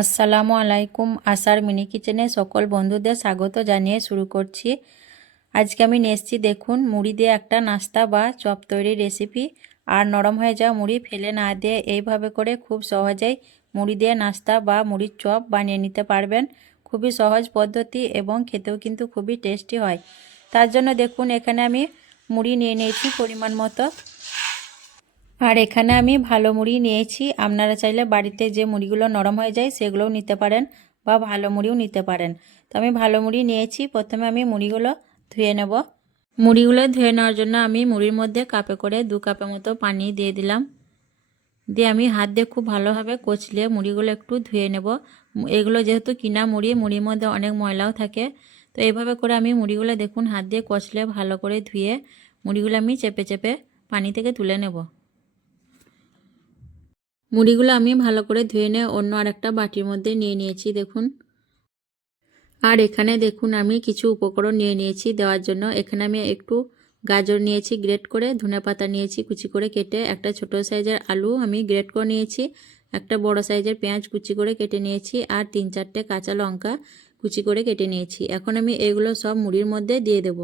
আসসালামু আলাইকুম, আসার মিনি কিচেনে সকল বন্ধুদের স্বাগত জানিয়ে শুরু করছি। আজকে আমি এসেছি, দেখুন, মুড়ি দিয়ে একটা নাস্তা বা চপ তৈরির রেসিপি আর নরম হয়ে যাওয়া মুড়ি ফেলে না দিয়ে এইভাবে করে খুব সহজেই মুড়ি দিয়ে নাস্তা বা মুড়ির চপ বানিয়ে নিতে পারবেন। খুবই সহজ পদ্ধতি এবং খেতেও কিন্তু খুবই টেস্টি হয়। তার জন্য দেখুন, এখানে আমি মুড়ি নিয়ে নিয়েছি পরিমাণ মতো। আর এখানে আমি ভালো মুড়ি নিয়েছি। আপনারা চাইলে বাড়িতে যে মুড়িগুলো নরম হয়ে যায় সেগুলোও নিতে পারেন বা ভালো মুড়িও নিতে পারেন। তো আমি ভালো মুড়ি নিয়েছি। প্রথমে আমি মুড়িগুলো ধুয়ে নেব। মুড়িগুলো ধুয়ে নেওয়ার জন্য আমি মুড়ির মধ্যে কাপে করে দু কাপের মতো পানি দিয়ে দিলাম। দিয়ে আমি হাত দিয়ে খুব ভালোভাবে কচলে মুড়িগুলো একটু ধুয়ে নেব। এগুলো যেহেতু কিনা মুড়ি, মুড়ির মধ্যে অনেক ময়লাও থাকে। তো এইভাবে করে আমি মুড়িগুলো দেখুন, হাত দিয়ে কচলে ভালো করে ধুয়ে মুড়িগুলো আমি চেপে চেপে পানি থেকে তুলে নেব। মুড়িগুলো আমি ভালো করে ধুয়ে নিয়ে অন্য আরেকটা বাটির মধ্যে নিয়ে নিয়েছি, দেখুন। আর এখানে দেখুন, আমি কিছু উপকরণ নিয়ে নিয়েছি দেওয়ার জন্য। এখানে আমি একটু গাজর নিয়েছি, গ্রেট করে ধনে পাতা নিয়েছি কুচি করে কেটে, একটা ছোট সাইজের আলু আমি গ্রেট করে নিয়েছি, একটা বড় সাইজের পেঁয়াজ কুচি করে কেটে নিয়েছি, আর তিন চারটে কাঁচা লঙ্কা কুচি করে কেটে নিয়েছি। এখন আমি এগুলো সব মুড়ির মধ্যে দিয়ে দেব।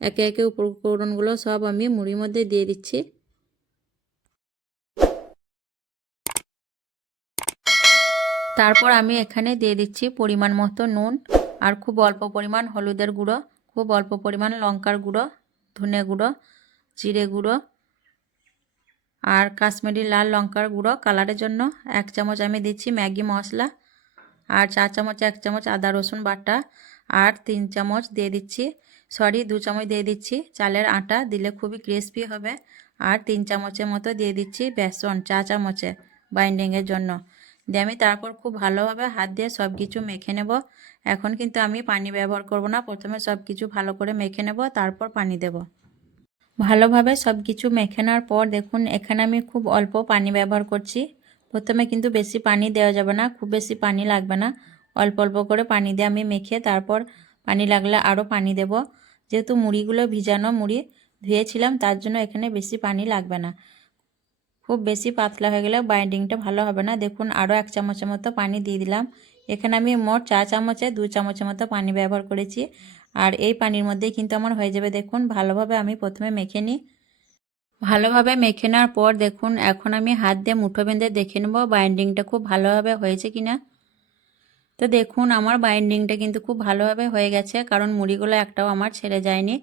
একে একে উপকরণগুলো সব আমি মুড়ির মধ্যে দিয়ে দিচ্ছি। তারপর আমি এখানে দিয়ে দিচ্ছি পরিমাণ মতো নুন আর খুব অল্প পরিমাণ হলুদের গুঁড়ো, খুব অল্প পরিমাণ লঙ্কার গুঁড়ো, ধনে গুঁড়ো, জিরে গুঁড়ো আর কাশ্মীরি লাল লঙ্কার গুঁড়ো কালারের জন্য। এক চামচ আমি দিচ্ছি ম্যাগি মশলা আর চার চামচ, এক চামচ আদা রসুন বাটা আর তিন চামচ দিয়ে দিচ্ছি, সরি, দু চামচ দিয়ে দিচ্ছি চালের আটা, দিলে খুবই ক্রিসপি হবে। আর তিন চামচের মতো দিয়ে দিচ্ছি বেসন, চা চামচে বাইন্ডিংয়ের জন্য। দিয়ে আমি তারপর খুব ভালোভাবে হাত দিয়ে সব কিছু মেখে নেব। এখন কিন্তু আমি পানি ব্যবহার করব না। প্রথমে সব কিছু ভালো করে মেখে নেব, তারপর পানি দেব। ভালোভাবে সব কিছু মেখে নেওয়ার পর দেখুন, এখানে আমি খুব অল্প পানি ব্যবহার করছি। প্রথমে কিন্তু বেশি পানি দেওয়া যাবে না, খুব বেশি পানি লাগবে না। অল্প অল্প করে পানি দিয়ে আমি মেখে তারপর পানি লাগলে আরও পানি দেব। যেহেতু মুড়িগুলো ভিজানো মুড়ি, ধুয়েছিলাম, তার জন্য এখানে বেশি পানি লাগবে না। খুব বেশি পাতলা হয়ে গেলে বাইন্ডিংটা ভালো হবে না। দেখুন আরও এক চামচের মতো পানি দিয়ে দিলাম। এখানে আমি মোট চা চামচে দু চামচের মতো পানি ব্যবহার করেছি। আর এই পানির মধ্যেই কিন্তু আমার হয়ে যাবে, দেখুন, ভালোভাবে আমি প্রথমে মেখে নিই। ভালোভাবে মেখে নেওয়ার পর, দেখুন, এখন আমি হাত দিয়ে মুঠো বেঁধে দেখে নেব বাইন্ডিংটা খুব ভালোভাবে হয়েছে কিনা। তো দেখুন, আমার বাইন্ডিংটা কিন্তু খুব ভালোভাবে হয়ে গেছে, কারণ মুড়িগুলো একটাও আমার ছেড়ে যায়নি।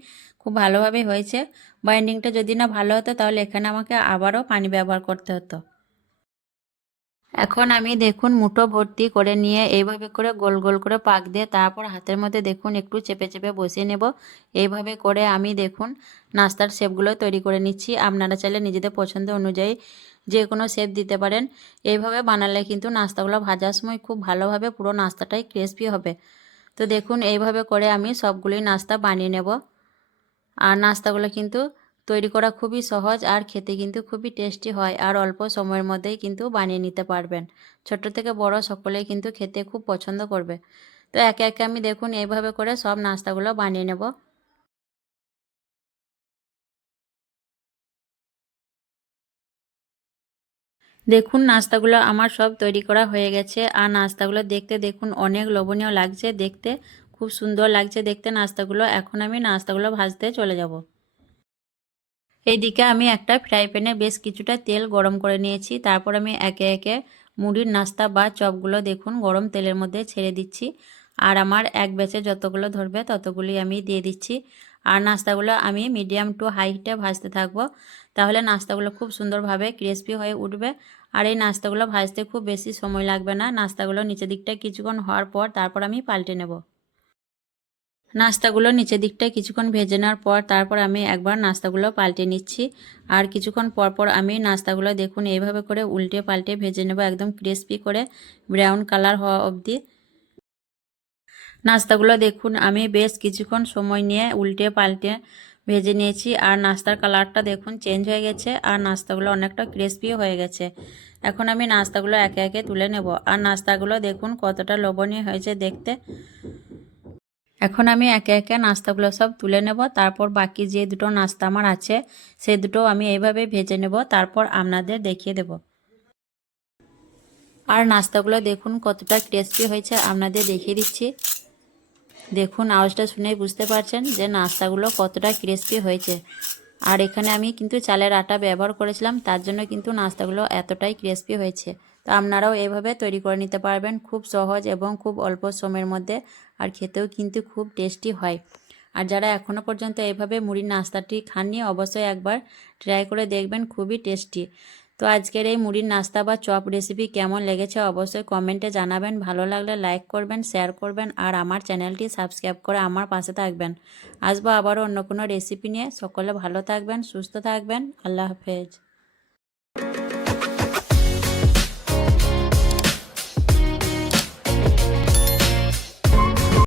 খুব ভালোভাবে হয়েছে। বাইন্ডিংটা যদি না ভালো হতো, তাহলে এখানে আমাকে আবারও পানি ব্যবহার করতে হতো। এখন আমি দেখুন, মুঠো ভর্তি করে নিয়ে এইভাবে করে গোল গোল করে পাক দিয়ে তারপর হাতের মধ্যে দেখুন, একটু চেপে চেপে বসিয়ে নেব। এইভাবে করে আমি দেখুন, নাস্তার শেপগুলো তৈরি করে নিচ্ছি। আপনারা চাইলে নিজেদের পছন্দ অনুযায়ী যে কোনো শেপ দিতে পারেন। এইভাবে বানালে কিন্তু নাস্তাগুলো ভাজার সময় খুব ভালোভাবে পুরো নাস্তাটাই ক্রিসপি হবে। তো দেখুন, এইভাবে করে আমি সবগুলোই নাস্তা বানিয়ে নেব। আর নাস্তাগুলো কিন্তু তৈরি করা খুবই সহজ আর খেতে কিন্তু খুবই টেস্টি হয় আর অল্প সময়ের মধ্যেই কিন্তু বানিয়ে নিতে পারবেন। ছোট থেকে বড় সকলেই কিন্তু খেতে খুব পছন্দ করবে। তো একে একে আমি দেখুন, এইভাবে করে সব নাস্তাগুলো বানিয়ে নেব। দেখুন, নাস্তাগুলো আমার সব তৈরি করা হয়ে গেছে। আর নাস্তাগুলো দেখতে দেখুন, অনেক লোভনীয় লাগছে দেখতে। খুব সুন্দর লাগছে দেখতে নাস্তাগুলো। এখন আমি নাস্তাগুলো ভাজতে চলে যাব। এইদিকে আমি একটা ফ্রাই প্যানে বেশ কিছুটা তেল গরম করে নিয়েছি। তারপর আমি একে একে মুড়ির নাস্তা বা চপগুলো দেখুন, গরম তেলের মধ্যে ছেড়ে দিচ্ছি। আর আমার এক ব্যাচে যতগুলো ধরবে ততগুলি আমি দিয়ে দিচ্ছি। আর নাস্তাগুলো আমি মিডিয়াম টু হাই হিটে ভাজতে থাকব। তাহলে নাস্তাগুলো খুব সুন্দরভাবে ক্রিসপি হয়ে উঠবে। আর এই নাস্তাগুলো ভাজতে খুব বেশি সময় লাগবে না। নাস্তাগুলো নিচের দিকটা কিছুক্ষণ হওয়ার পর তারপর আমি পাল্টে নেব। নাস্তাগুলো নিচের দিকটা কিছুক্ষণ ভেজে নেওয়ার পর তারপর আমি একবার নাস্তাগুলো পাল্টে নিচ্ছি। আর কিছুক্ষণ পর পর আমি নাস্তাগুলো দেখুন এইভাবে করে উল্টে পাল্টে ভেজে নেব একদম ক্রিসপি করে ব্রাউন কালার হওয়া অবধি। নাস্তাগুলো দেখুন আমি বেশ কিছুক্ষণ সময় নিয়ে উল্টে পাল্টে ভেজে নিয়েছি। আর নাস্তার কালারটা দেখুন চেঞ্জ হয়ে গেছে। আর নাস্তাগুলো অনেকটা ক্রিসপিও হয়ে গেছে। এখন আমি নাস্তাগুলো একে একে তুলে নেব। আর নাস্তাগুলো দেখুন কতটা লোভনীয় হয়েছে দেখতে। এখন আমি একে একে নাস্তাগুলো সব তুলে নেব। তারপর বাকি যে দুটো নাস্তা আমার আছে, সে দুটো আমি এইভাবে ভেজে নেব। তারপর আপনাদের দেখিয়ে দেব। আর নাস্তাগুলো দেখুন কতটা ক্রিস্পি হয়েছে, আপনাদের দেখিয়ে দিচ্ছি। দেখুন, আওয়াজটা শুনেই বুঝতে পারছেন যে নাস্তাগুলো কতটা ক্রিস্পি হয়েছে। আর এখানে আমি কিন্তু চালের আটা ব্যবহার করেছিলাম, তার জন্য কিন্তু নাস্তাগুলো এতটাই ক্রিস্পি হয়েছে। তো আপনারাও এভাবে তৈরি করে নিতে পারবেন খুব সহজ এবং খুব অল্প সময়ের মধ্যে, আর খেতেও কিন্তু খুব টেস্টি হয়। আর যারা এখনও পর্যন্ত এভাবে মুড়ির নাস্তাটি খাননি, অবশ্যই একবার ট্রাই করে দেখবেন, খুবই টেস্টি তো আজকের এই মুড়ির নাস্তা বা চপ রেসিপি কেমন লেগেছে অবশ্যই কমেন্টে জানাবেন। ভালো লাগলে লাইক করবেন শেয়ার করবেন আর আমার চ্যানেলটি সাবস্ক্রাইব করে আমার পাশে থাকবেন। আসব আবারও অন্য কোনো রেসিপি নিয়ে। সকলে ভালো থাকবেন, সুস্থ থাকবেন। আল্লাহ হাফেজ।